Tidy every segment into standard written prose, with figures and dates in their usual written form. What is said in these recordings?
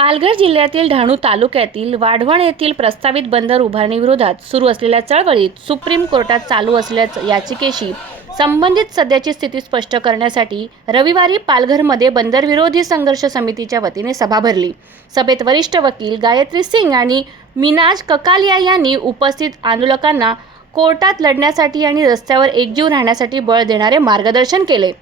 पालघर जिल्ह्यातील डहाणू तालुक्यातील वाढवण येथील प्रस्तावित बंदर उभारणीविरोधात सुरू असलेल्या चळवळीत सुप्रीम कोर्टात चालू असलेल्या याचिकेशी संबंधित सध्याची स्थिती स्पष्ट करण्यासाठी रविवारी पालघरमध्ये बंदर विरोधी संघर्ष समितीच्या वतीने सभा भरली। सभेत वरिष्ठ वकील गायत्री सिंग आणि मिनाज ककालिया यांनी उपस्थित आंदोलकांना कोर्टात लढण्यासाठी आणि रस्त्यावर एकजीव राहण्यासाठी बळ देणारे मार्गदर्शन केले।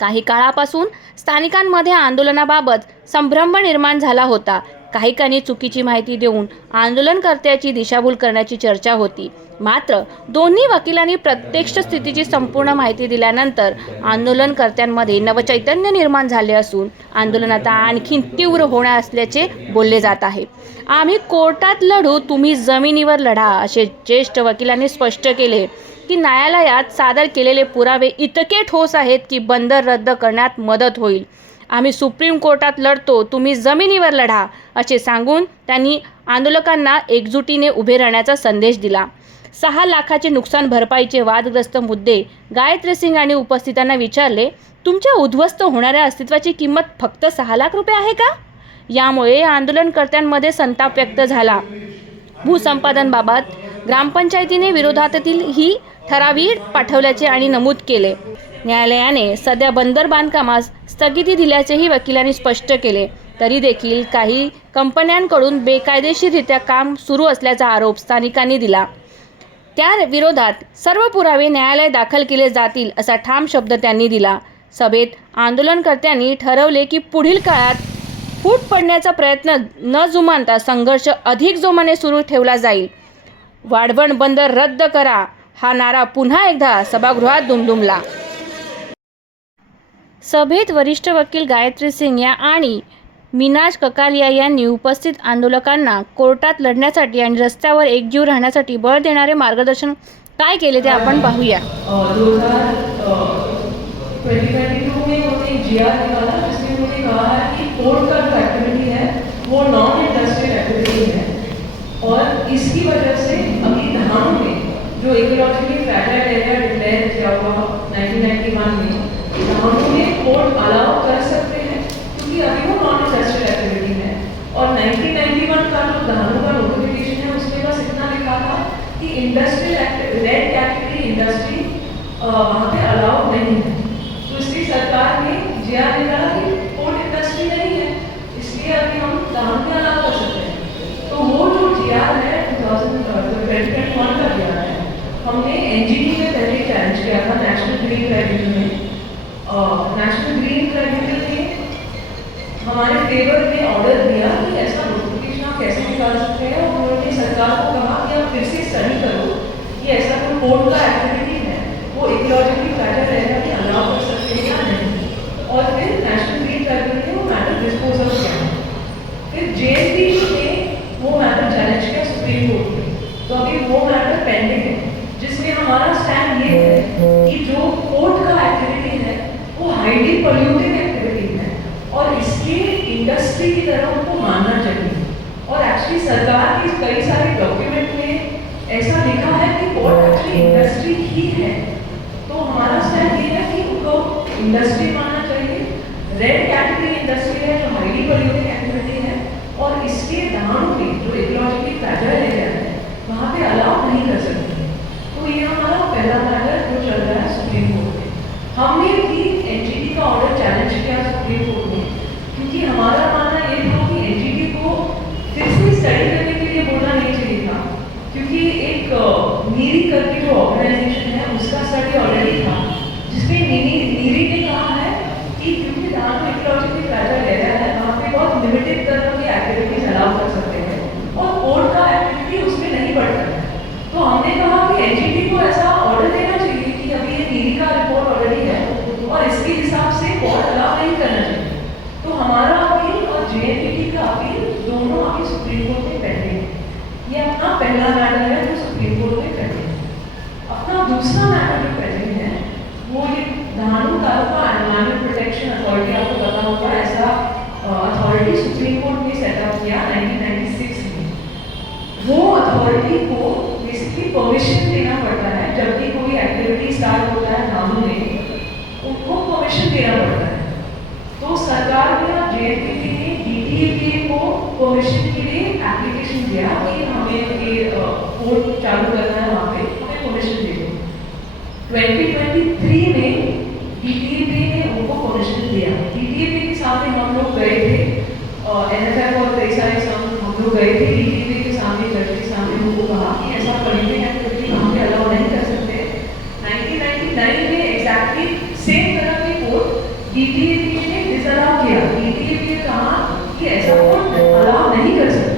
काही काळापासून स्थानिकांमध्ये आंदोलनाबाबत संभ्रम निर्माण झाला होता। काहीकांनी चुकीची माहिती देऊन आंदोलनकर्त्याची दिशाभूल करण्याची चर्चा होती। मात्र दोन्ही वकिलांनी प्रत्यक्ष स्थितीची संपूर्ण माहिती दिल्यानंतर आंदोलनकर्त्यांमध्ये नवचैतन्य निर्माण झाले असून आंदोलन आता आणखी तीव्र होणार असल्याचे बोलले जात आहे। आम्ही कोर्टात लढू, तुम्ही जमिनीवर लढा, असे ज्येष्ठ वकिलांनी स्पष्ट केले की न्यायालयात सादर केलेले पुरावे इतके ठोस आहेत की बंदर रद्द करण्यात मदत होईल। आम्ही सुप्रीम कोर्टात लढतो, तुम्ही जमिनीवर लढा, असे सांगून त्यांनी आंदोलकांना एकजुटीने उभे राहण्याचा संदेश दिला। 6 लाखाचे नुकसान भरपाईचे वादग्रस्त मुद्दे गायत्री सिंग आणि उपस्थितांना विचारले, तुमच्या उद्ध्वस्त होणाऱ्या अस्तित्वाची किंमत फक्त 6 लाख रुपये आहे का? यामुळे आंदोलनकर्त्यांमध्ये संताप व्यक्त झाला। भूसंपादनाबाबत ग्रामपंचायतीने विरोधातील ही ठरावी पाठवल्याचे आणि नमूद केले। न्यायालयाने सध्या बंदर बांधकामास स्थगिती दिल्याचेही वकिलांनी स्पष्ट केले। तरी देखील काही कंपन्यांकडून बेकायदेशीररित्या काम सुरू असल्याचा आरोप स्थानिकांनी दिला। त्या विरोधात सर्व पुरावे न्यायालयात दाखल केले जातील असा ठाम शब्द त्यांनी दिला। सभेत आंदोलनकर्त्यांनी ठरवले की पुढील काळात फूट पडण्याचा प्रयत्न न जुमानता संघर्ष अधिक जोमाने सुरू ठेवला जाईल। वाढवण बंदर रद्द करा हा नारा पुन्हा एकदा सभागृहात दुमदुमला। सभेत वरिष्ठ वकील गायत्री सिंग आणि मिनाज ककालिया यांनी उपस्थित आंदोलकांना कोर्टात लढण्यासाठी आणि रस्त्यावर एकजीव राहण्यासाठी बळ देणारे मार्गदर्शन काय केले ते आपण पाहूया। 2022 में उन्होंने जीआर निकाला जिसमें उन्होंने कहा है कि कोर्ट का जो एक्टिविटी है वो नॉन इंडस्ट्रियल एक्टिविटी है और इसकी वजह से अभी डहाणू में जो इकोलॉजिकली फ्रैजाइल एरिया डिक्लेयर किया हुआ 1991 में डहाणू में कोर्ट अलाउ कर सकते हैं क्योंकि अभी वो नॉन इंडस्ट्रियल एक्टिविटी है। और 1991 का जो डहाणू का नोटिफिकेशन है उसमें बस इतना लिखा था कि इंडस्ट्रियल रेड कैटेगरी इंडस्ट्री वहाँ पे अलाउ नहीं है। तो इसलिए सरकार ने जीआर निकाला कि पोर्ट इंडस्ट्री नहीं है, इसलिए अभी हम डहाणू में अलाउ कर सकते हैं। तो वो जो जीआर है 2021 का जीआर है, हमने एनजीटी में पहले चैलेंज किया था नेशनल ग्रीन ट्रिब्यूनल में। नेशनल ग्रीन ट्रिब्यूनल ने हमारे फेवर में ऑर्डर दिया कि ऐसा नोटिफिकेशन आप कैसे निकाल सकते हैं। और उन्होंने सरकार को कहा कि आप फिर से स्टडी करो कि ऐसा कोई पोर्ट का एक्टिविटी है वो इकोलॉजिकली फ्रैजाइल एरिया में अलाउ कर सकते हैं या नहीं। और फिर नेशनल ग्रीन ट्रिब्यूनल ने वो मैटर डिस्पोज ऑफ किया। फिर जेएनपीटी ने वो मैटर चैलेंज किया सुप्रीम कोर्ट में। तो अभी वो मैटर पेंडिंग है जिसमें हमारा स्टैंड ये है कि जो पोर्ट का एक्टिविटी है वो हाईली पोल्यूटेड एक्टिविटी है और इसके इंडस्ट्री की तरह उनको मानना चाहिए। और एक्चुअली सरकार के कई सारे डॉक्यूमेंट में ऐसा लिखा है कि पोर्ट एक्चुअली इंडस्ट्री ही है। तो हमारा स्टैंड ये है कि उनको इंडस्ट्री मानना चाहिए। रेड कैटेगरी इंडस्ट्री है जो हाईली पोल्यूटेड एक्टिविटी है और इसके डहाणू में जो इकोलॉजिकली फ्रैजाइल एरिया है वहाँ पे अलाउ नहीं कर सकते। तो ये हमारा पहला मैटर जो चल रहा है सुप्रीम कोर्ट में। हमने भी एनजीटी का ऑर्डर चैलेंज किया सुप्रीम कोर्ट में क्योंकि हमारा मानना ये था कि एनजीटी को फिर से स्टडी करने के लिए बोलना नहीं चाहिए था, क्योंकि एक नीरी करके जो ऑर्गेनाइजेशन है उसका स्टडी ऑलरेडी था जिसमें नीरी ने कहा है कि क्योंकि डहाणू इकोलॉजिकली फ्रैजाइल एरिया है वहाँ पे बहुत लिमिटेड तरह की एक्टिविटीज अलाउ कर सकते हैं और पोर्ट का एक्टिविटी उसमें नहीं बढ़ता है। तो हमने कहा कि एनजीटी को ऐसा ऑर्डर देना चाहिए कि अभी ये नीरी का रिपोर्ट ऑलरेडी है और इसके हिसाब से पोर्ट अलाउ नहीं करना चाहिए। तो हमारा अपील और जेएनपीटी का अपील दोनों अभी सुप्रीम कोर्ट में पेंडिंग है। ये अपना पहला मैटर है जो सुप्रीम कोर्ट में पेंडिंग है। अपना दूसरा मैटर जो पेंडिंग है वो ये Dahanu taluka environment protection authority, आपको पता होगा ऐसा अथॉरिटी सुप्रीम कोर्ट ने सेटअप किया 1996 में। वो अथॉरिटी को बेसिकली परमिशन देना पड़ता है जब भी कोई एक्टिविटी स्टार्ट होता है डहाणू में, उनको परमिशन देना पड़ता है। तो सरकार ने जेएनपीटी ने डीटीएपीए को परमिशन के लिए एप्लीकेशन दिया कि हमें ये कोर्ट चालू करना है, वहाँ पे हमें परमिशन दे दो। 2023 में DTAP ने उनको परमिशन दिया। DTAP के सामने हम लोग गए थे, NFF और कई सारे हम लोग गए थे DTAP के सामने, जज के सामने। उनको कहा कि ऐसा पोलिटिकल एक्टिविटी वहाँ पे अलाउ नहीं कर सकते। 1999 में एग्जैक्टली सेम तरह की कोर्ट DTAP ने डिसअलाउ किया। DTAP ने कहा कि ऐसा कोर्ट अलाउ नहीं कर सकते,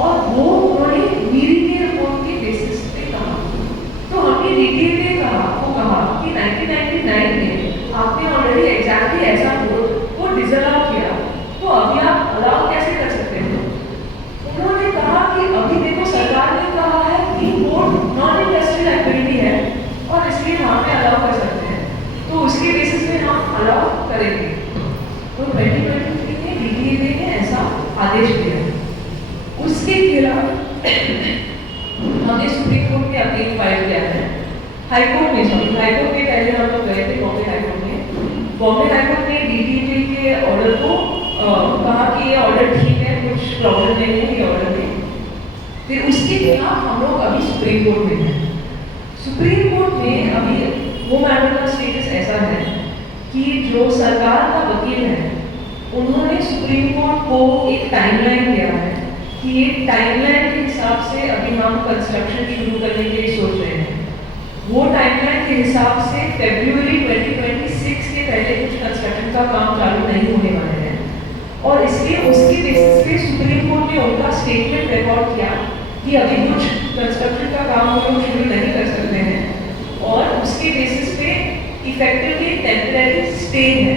और वो उन्होंने मीरी के रिपोर्ट के बेसिस पे कहा। तो हमने DTAP ने कहा कि 1999 में आपने ऑलरेडी एग्जैक्टली ऐसा कोर्ट को डिसअलाउ किया, तो अभी आप अलाउ कैसे कर सकते हो? उन्होंने कहा कि अभी देखो सरकार ने कहा है कि कोर्ट नॉन इंडस्ट्रियल एक्टिविटी है और इसलिए वहाँ पे अलाउ कर सकते हैं, तो उसके बेसिस पे हम अलाउ करेंगे। तो 2023 में DTAP ने ऐसा आदेश दिया। उसके खिलाफ हमने सुप्रीम कोर्ट में अपील फाइल किया है। हाईकोर्ट में पहले हम लोग गए थे बॉम्बे हाईकोर्ट में। बॉम्बे हाईकोर्ट ने DTAP के ऑर्डर को कहा कि ये ऑर्डर ठीक है, कुछ प्रॉब्लम नहीं है ये ऑर्डर में। फिर उसके खिलाफ हम लोग अभी सुप्रीम कोर्ट में हैं। सुप्रीम कोर्ट में अभी वो मैटर का स्टेटस ऐसा है कि जो सरकार का वकील है उन्होंने सुप्रीम कोर्ट को एक टाइमलाइन दिया है कि ये टाइमलाइन के हिसाब से अभी हम कंस्ट्रक्शन शुरू करने के लिए सोच रहे हैं। वो टाइमलाइन के हिसाब से फरवरी 2026 के पहले कुछ कंस्ट्रक्शन का काम चालू नहीं होने वाले हैं, और इसलिए उसके बेसिस पे सुप्रीम कोर्ट ने उनका स्टेटमेंट रिकॉर्ड किया कि अभी कुछ कंस्ट्रक्शन का काम वो लोग शुरू नहीं कर सकते हैं, और उसके बेसिस पे इफेक्टिवली टेम्परेरी स्टे है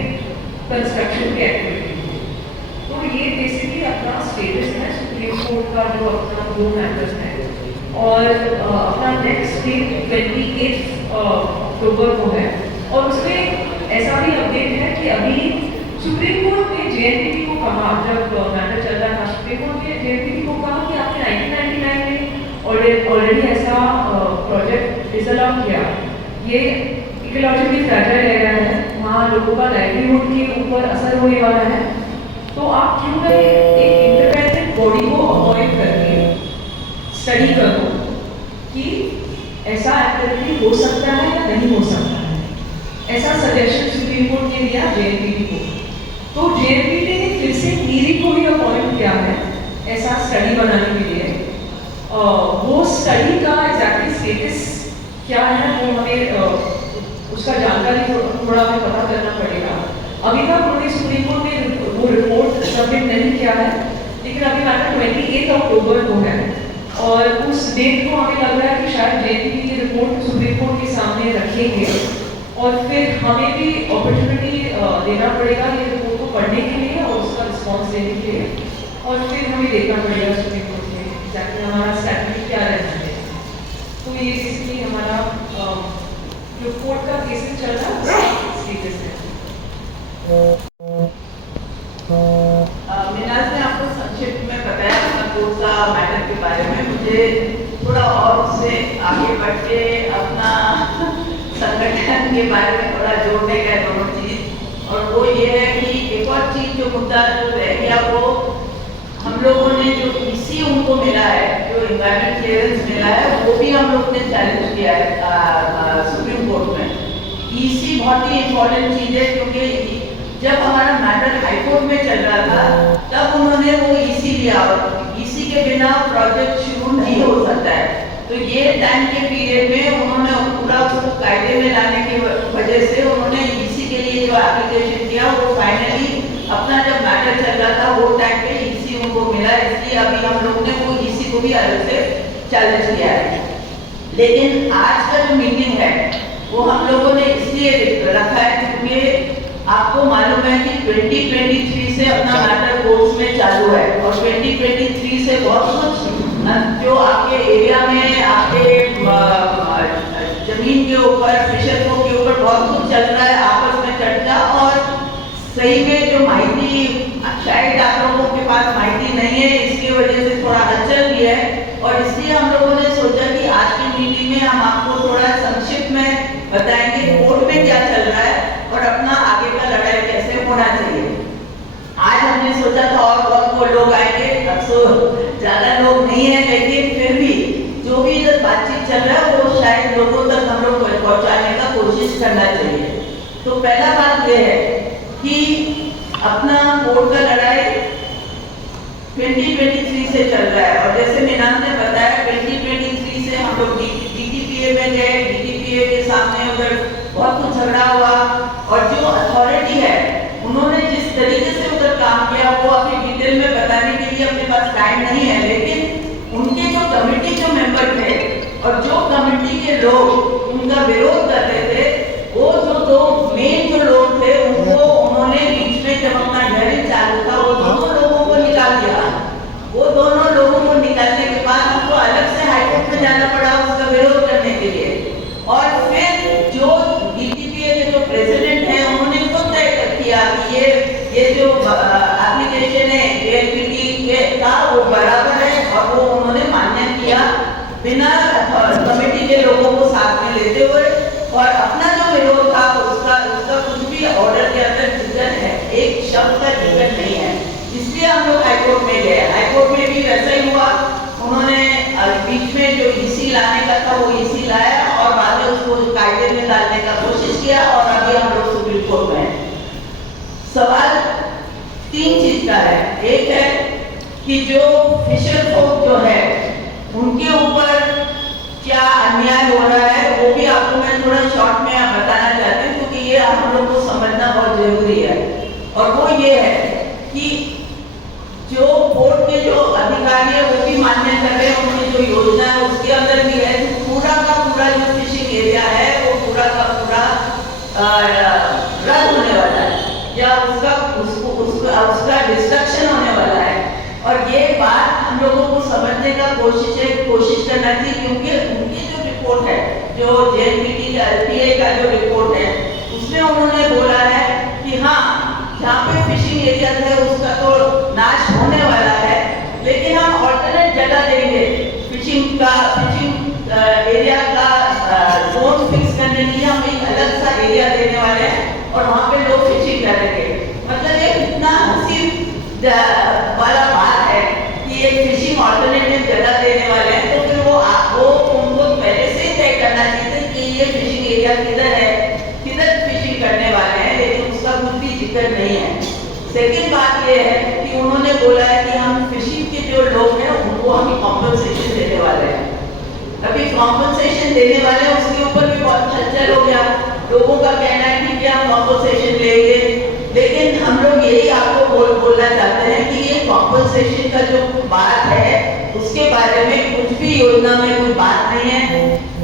कंस्ट्रक्शन की एक्टिविटी। तो ये बेसिकली अपना स्टेटस है सुप्रीम कोर्ट का, जो अपना दो मैटर्स है। और अपना नेक्स्ट डेट 28 अक्टूबर को है, और उसमें ऐसा भी अपडेट है कि अभी सुप्रीम कोर्ट ने JNPT को कहा, जब मैटर चल रहा था, सुप्रीम कोर्ट ने JNPT को कहा कि आपने 1999 में ऑलरेडी ऐसा प्रोजेक्ट डिसअलाउ किया, ये इकोलॉजिकली फ्रैजाइल एरिया है, वहाँ लोगों का लाइवलीहुड के ऊपर असर होने वाला है, तो आप क्यों ना एक इंडिपेंडेंट बॉडी को अपॉइंट करके स्टडी करो कि ऐसा एक्टिविटी हो सकता है या नहीं हो सकता है। ऐसा सजेशन सुप्रीम कोर्ट ने दिया JNPT को। तो JNPT ने फिर से मीरी को ही अपॉइंट किया है ऐसा स्टडी बनाने के लिए। वो स्टडी का एग्जैक्टली स्टेटस क्या है वो हमें उसका जानकारी थोड़ा हमें पता करना पड़ेगा। अभी तक उन्होंने सुप्रीम कोर्ट ने वो रिपोर्ट सबमिट नहीं किया है, लेकिन अभी मैटर 28 अक्टूबर को है, और उस डेट को हमें लग रहा है कि शायद JNPT की रिपोर्ट सुप्रीम कोर्ट के सामने रखेंगे, और फिर हमें भी अपॉर्चुनिटी देना पड़ेगा ये रिपोर्ट को पढ़ने के लिए और उसका रिस्पॉन्स देने के लिए, और फिर हमें देखना पड़ेगा सुप्रीम कोर्ट में एग्जैक्टली हमारा स्ट्रैटेजी क्या रहना है। तो ये बेसिकली हमारा जो कोर्ट का केसेस चल रहा है उसका स्टेटस है। मिनाज ने आपको संक्षिप्त में बताया अपना कोर्ट का मैटर के बारे में। मुझे थोड़ा और उससे आगे बढ़ के अपना संगठन के बारे में थोड़ा जोड़ने का दोनों चीज, और वो ये है कि एक और चीज जो मुद्दा जो रह गया, वो हम लोगों ने जो EC उनको मिला है, जो एनवायरमेंट क्लियरेंस मिला है, वो भी हम लोग ने चैलेंज किया है सुप्रीम कोर्ट में। EC बहुत ही इम्पोर्टेंट चीज है, क्योंकि जब हमारा मैटर हाईकोर्ट में चल रहा था तब उन्होंने वो EC लिया, और EC के बिना प्रोजेक्ट शुरू नहीं हो सकता है। तो ये टाइम के पीरियड में उन्होंने पूरा उसको कायदे में लाने की वजह से उन्होंने EC के लिए जो एप्लीकेशन किया, वो फाइनली अपना जब मैटर चल रहा था वो टाइम पे EC उनको मिला, इसलिए अभी हम लोग ने वो EC को भी अलग से चैलेंज किया है। लेकिन आज का जो मीटिंग है वो हम लोगों ने इसलिए रखा है क्योंकि आपको मालूम है कि 2023 से अपना मैटर कोर्ट्स में चालू है, और 2023 से बहुत कुछ जो आपके एरिया में, आपके जमीन के ऊपर, फिशरों के ऊपर बहुत कुछ चल रहा है, आपस में चर्चा, और सही में जो माहिती शायद आप लोगों के पास माहिती नहीं है, इसकी वजह से थोड़ा हलचल भी है, और इसलिए हम लोगों ने सोचा कि आज की मीटिंग में हम आपको थोड़ा संक्षिप्त में बताएंगे कोर्ट में क्या चल रहा है और अपना आगे का लड़ाई कैसे होना चाहिए। आज हमने सोचा था और बहुत लोग आएंगे, चल रहा है वो शायद लोगों तक हम लोग पहुंचाने का कोशिश करना चाहिए। तो पहला बात ये है कि अपना कोर्ट का लड़ाई 2023 से चल रहा है, और जैसे मीनान ने बताया 2023 से हम लोग DTPA में गए, DTPA के सामने उधर बहुत कुछ झगड़ा हुआ, और जो अथॉरिटी है उन्होंने जिस तरीके से उधर काम किया वो अभी डिटेल में बताने के लिए अपने पास टाइम नहीं है, लेकिन उनके जो कमेटी जो मेंबर थे और जो कमेटी के लोग उनका विरोध कर रहे थे, वो जो दो मेन जो लोग थे उनको उन्होंने बीच में जब अपना हियरिंग चालू था वो दोनों लोगों को निकाल दिया। वो दोनों लोगों को निकालने के बाद उनको अलग से हाईकोर्ट में जाना पड़ा उसका विरोध करने के लिए, और फिर जो DTPA के जो प्रेसिडेंट हैं उन्होंने खुद तय किया कि ये जो एप्लीकेशन है JLPT के का वो बराबर है, और वो उन्होंने मान्य किया बिना कमेटी के लोगों को साथ में लेते हुए, और अपना जो विरोध था उसका कुछ भी ऑर्डर के अंदर जिक्र है, एक शब्द का जिक्र नहीं है, इसलिए हम लोग हाईकोर्ट में गए। हाईकोर्ट में भी वैसा ही हुआ, उन्होंने बीच में जो EC लाने का था वो EC लाया और बाद में उसको कायदे में डालने का कोशिश किया, और अभी हम लोग सुप्रीम कोर्ट में हैं। सवाल 3 चीज का है। एक है कि जो फिशर folk जो है उनके ऊपर क्या अन्याय हो रहा है, वो भी आपको मैं थोड़ा शॉर्ट में बताना चाहती हूँ, क्योंकि ये हम लोग को समझना बहुत जरूरी है। और वो ये है कि जो बोर्ड के जो अधिकारी है वो भी मान्य कर रहे हैं, उनकी जो योजना है उसके अंदर भी है पूरा का पूरा जो फिशिंग एरिया है वो पूरा का पूरा रद्द होने वाला है, या उसका डिस्ट्रक्शन होने वाला है। और ये बात हम लोगों को समझने का कोशिश करना चाहिए, क्योंकि उनकी जो रिपोर्ट है, जो JLPT का LPA का जो रिपोर्ट है, उसमें उन्होंने बोला है कि हाँ जहाँ पे फिशिंग एरिया है उसका तो नाश होने वाला है, लेकिन हम ऑल्टरनेट जगह देंगे फिशिंग एरिया का जोन फिक्स करने के लिए हम एक अलग सा एरिया देने वाले हैं और वहाँ पे लोग फिशिंग करेंगे। मतलब ये इतना हंसी वाला बात है कि एक फिशिंग ऑल्टरनेटिव जगह देने वाले हैं, तो फिर वो उनको पहले से ही तय करना चाहिए कि ये फिशिंग एरिया किधर है, किधर फिशिंग करने वाले हैं, लेकिन उसका कुछ भी जिक्र नहीं है। सेकेंड बात ये है कि उन्होंने बोला है कि हम फिशिंग के जो लोग हैं उनको हम कॉम्पनसेशन देने वाले हैं। अभी कॉम्पनसेशन देने वाले हैं उसके ऊपर भी बहुत हलचल हो गया, लोगों का कहना है कि हम कॉम्पनसेशन लेंगे, लेकिन हम लोग यही आपको बोलना चाहते हैं कि ये कॉम्पनसेशन का जो बात है उसके बारे में कुछ भी योजना में कोई बात नहीं है।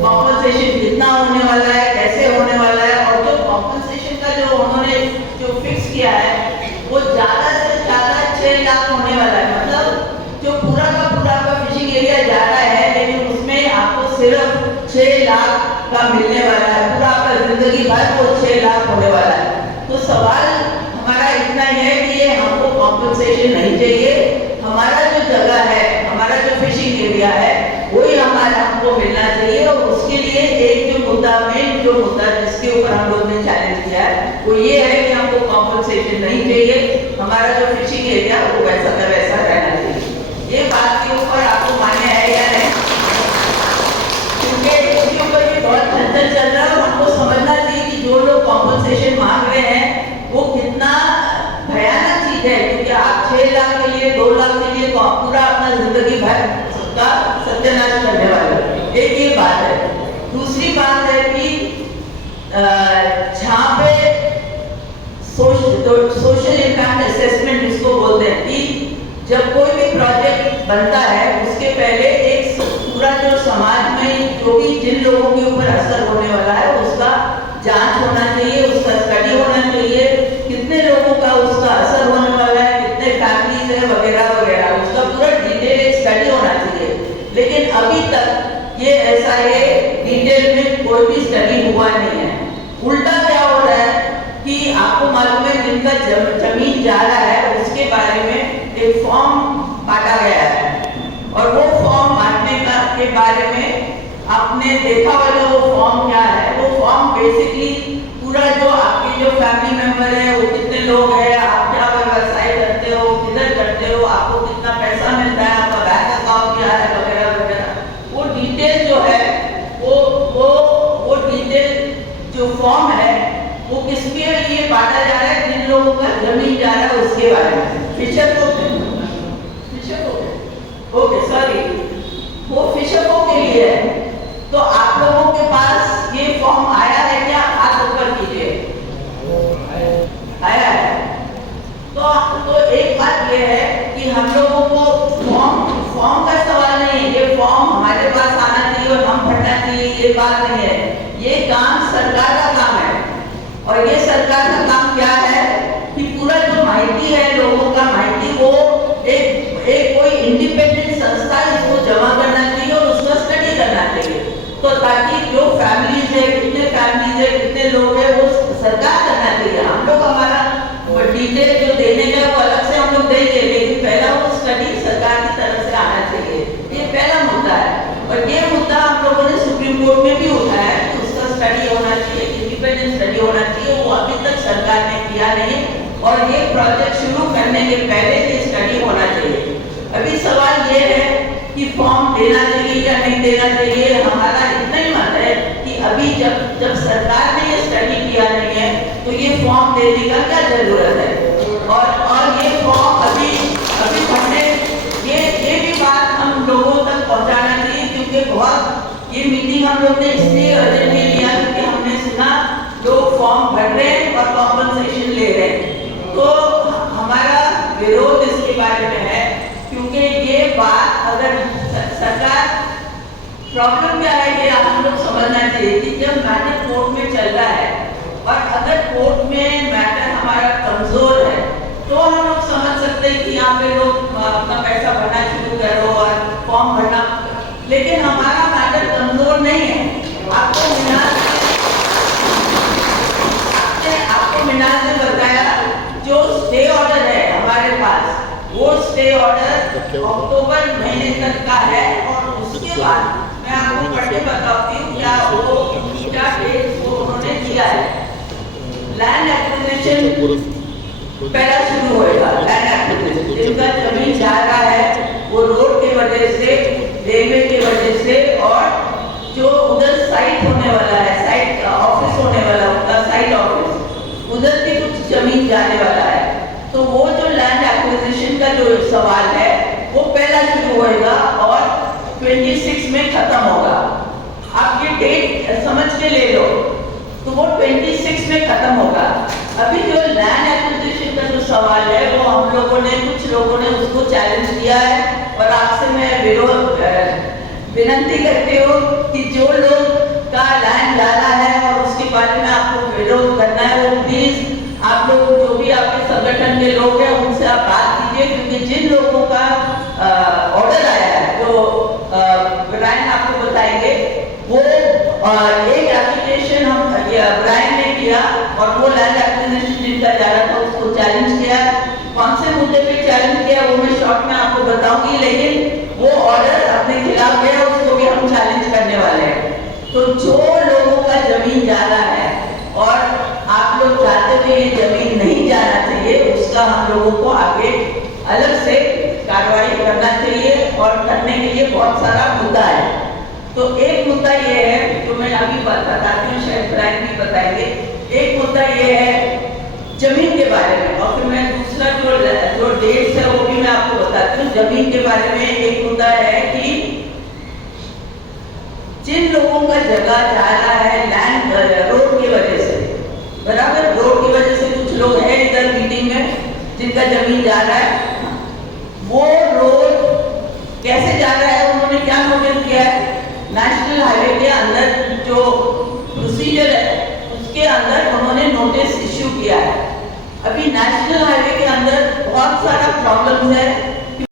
कॉम्पनसेशन कितना होने वाला है, कैसे होने वाला है, और जो कॉम्पनसेशन का जो उन्होंने जो फिक्स किया है वो ज्यादा से ज्यादा 6 लाख होने वाला है। मतलब जो पूरा का फिशिंग एरिया जा रहा है, लेकिन उसमें आपको सिर्फ 6 लाख का मिलने वाला है, पूरा आपका जिंदगी भर वो 6 लाख होने वाला है। तो सवाल हमारा इतना ही है कि ये हमको कॉम्पनसेशन नहीं चाहिए, हमारा जो जगह है, हमारा जो फिशिंग एरिया है वही हमको मिलना चाहिए। और उसके लिए एक जो मुद्दा जिसके ऊपर हम लोग ने चैलेंज किया है वो ये है कि हमको कॉम्पनसेशन नहीं चाहिए, हमारा जो फिशिंग एरिया वो वैसा का वैसा रहना चाहिए। ये बात के ऊपर आपको मान्य है या नहीं? क्योंकि इसके ऊपर ये बहुत हलचल चल रहा है और हमको समझना चाहिए कि जो लोग कॉम्पनसेशन मांग रहे हैं वो कितना भयानक चीज है, क्योंकि आप 6 लाख के लिए 2 लाख के लिए पूरा अपना जिंदगी भर का सत्यानाश करने वाले। एक ये बात है। दूसरी बात है कि जहाँ पे सोशल इम्पैक्ट असेसमेंट जिसको बोलते हैं कि जब कोई भी प्रोजेक्ट बनता है उसके पहले एक पूरा जो समाज में जो भी जिन लोगों के ऊपर असर होने वाला है उसका जांच होना चाहिए, उसका स्टडी होना चाहिए, कितने लोगों का उसका असर होने वाला है, कितने फैमिलीज है वगैरह वगैरह, उसका पूरा डिटेल एक स्टडी होना चाहिए। लेकिन अभी तक ये ऐसा है डिटेल में कोई भी स्टडी हुआ नहीं है। उल्टा क्या हो रहा है कि आपको मालूम है जिनका जमीन जा रहा है उसके बारे में एक फॉर्म बांटा गया है, और वो फॉर्म बांटने के बारे में आपने देखा होगा वो फॉर्म क्या है। वो फॉर्म बेसिकली पूरा जो आपके जो फैमिली मेंबर है वो कितने लोग हैं, आप क्या व्यवसाय करते हो, किधर करते हो, आपको कितना पैसा मिलता है, आपका बैंक अकाउंट क्या है वगैरह वगैरह, वो डिटेल जो है जो फॉर्म है वो किसके लिए बांटा जा रहा है, जिन लोगों का जमीन जा रहा है उसके बारे में। फिशर ओके सॉरी, वो फिशरों के लिए है। तो आप लोगों के पास ये फॉर्म आया है क्या? हाथ ऊपर कीजिए। आया है। तो एक बात ये है कि हम लोगों को फॉर्म का सवाल नहीं है, ये फॉर्म हमारे पास आना चाहिए और हम भरना चाहिए, ये बात नहीं है। ये काम सरकार का काम है, और ये सरकार का काम क्या है कि पूरा जो माहिती है लोगों का माहिती, वो एक कोई इंडिपेंडेंट संस्था इसको जमा करना चाहिए और उसका स्टडी करना चाहिए। तो ताकि जो फैमिलीज है, कितने लोग हैं, वो सरकार करना चाहिए। हम लोग हमारा डिटेल जो देने का वो अलग से हम लोग देंगे, लेकिन पहला वो स्टडी सरकार की तरफ से आना चाहिए। ये पहला मुद्दा है, और ये मुद्दा हम लोगों ने सुप्रीम कोर्ट में भी उठाया है कि उसका स्टडी होना चाहिए, इंडिपेंडेंट स्टडी होना चाहिए। वो अभी तक सरकार ने किया नहीं, और ये प्रोजेक्ट शुरू करने के पहले ये स्टडी होना चाहिए। अभी सवाल ये है कि फॉर्म देना चाहिए या नहीं देना चाहिए। हमारा इतना ही मत है कि अभी जब सरकार ने ये स्टडी किया नहीं है, तो ये फॉर्म देने का क्या जरूरत है। और ये फॉर्म अभी हमने ये भी बात हम लोगों तक पहुंचाना चाहिए, क्योंकि बहुत ये मीटिंग हम लोग ने इसलिए अर्जेंटली लिया क्योंकि हमने सुना लोग फॉर्म भर रहे हैं और कॉम्पनसेशन ले रहे हैं। तो हमारा विरोध इसके बारे में है, क्योंकि ये बात अगर सरकार, प्रॉब्लम क्या है ये हम लोग समझना चाहिए कि जब मैटर कोर्ट में चल रहा है और अगर कोर्ट में मैटर हमारा कमजोर है, तो हम लोग समझ सकते हैं कि यहाँ पे लोग अपना पैसा भरना शुरू करो और फॉर्म भरना, लेकिन हमारा मैटर कमजोर नहीं है। आपको मीनाज ने बताया जो स्टे ऑर्डर है हमारे पास, वो स्टे ऑर्डर अक्टूबर महीने तक का है, और उसके बाद मैं आपको पढ़ के बताती हूँ क्या डेट वो उन्होंने दिया है। लैंड एक्विजिशन पहला शुरू होएगा। लैंड एक्विजिशन जिनका जमीन जा रहा है वो रोड की वजह से, रेलवे की वजह से, और जो उधर साइट होने वाला है, साइट ऑफिस होने वाला, उनका साइट ऑफिस, उधर भी कुछ जमीन जाने वाला है। तो वो जो लैंड एक्विजिशन का जो सवाल है वो पहला शुरू होएगा और 26 में खत्म होगा। आप ये डेट समझ के ले लो, तो वो 26 में खत्म होगा। अभी जो लैंड एक्विजिशन का जो सवाल है वो हम लोगों ने, कुछ लोगों ने उसको चैलेंज किया है, और आपसे मैं विनती करती हूँ कि जो लोग का लैंड डाला है और उसके बारे में आपको विरोध करना है, वो प्लीज आप लोग जो भी आपके संगठन के लोग हैं उनसे आप बात कीजिए, क्योंकि जिन लोगों का ऑर्डर आया है, जो ब्रायन आपको बताएंगे, वो एक एप्लीकेशन हम ब्रायन ने किया, और वो लैंड एक्विजिशन जिनका जा रहा था उसको चैलेंज किया। कौन से मुद्दे पे चैलेंज किया वो मैं शॉर्ट में आपको बताऊंगी, लेकिन वो ऑर्डर अपने खिलाफ गया, उसको भी हम चैलेंज करने वाले हैं। तो जो लोगों का जमीन जा रहा है और आप लोग चाहते थे ये जमीन नहीं जाना चाहिए, उसका हम लोगों को आगे अलग से कार्रवाई करना चाहिए, और करने के लिए बहुत सारा मुद्दा है। तो एक मुद्दा ये है जो मैं अभी बताती हूँ, शायद ब्रायन भी बताएंगे। एक मुद्दा ये है जमीन के बारे में, और फिर मैं दूसरा जो डेट्स है वो भी मैं आपको बताती हूँ। जमीन के बारे में एक मुद्दा है कि जिन लोगों का जगह जा रहा है लैंड रोड की वजह से, बराबर, रोड की वजह से कुछ लोग हैं इधर मीटिंग में जिनका जमीन जा रहा है, वो रोड कैसे जा रहा है, उन्होंने क्या नोटिस किया है, नेशनल हाईवे के अंदर जो प्रोसीजर है उसके अंदर उन्होंने नोटिस इश्यू किया है। अभी नेशनल हाईवे के अंदर बहुत सारा प्रॉब्लम्स है,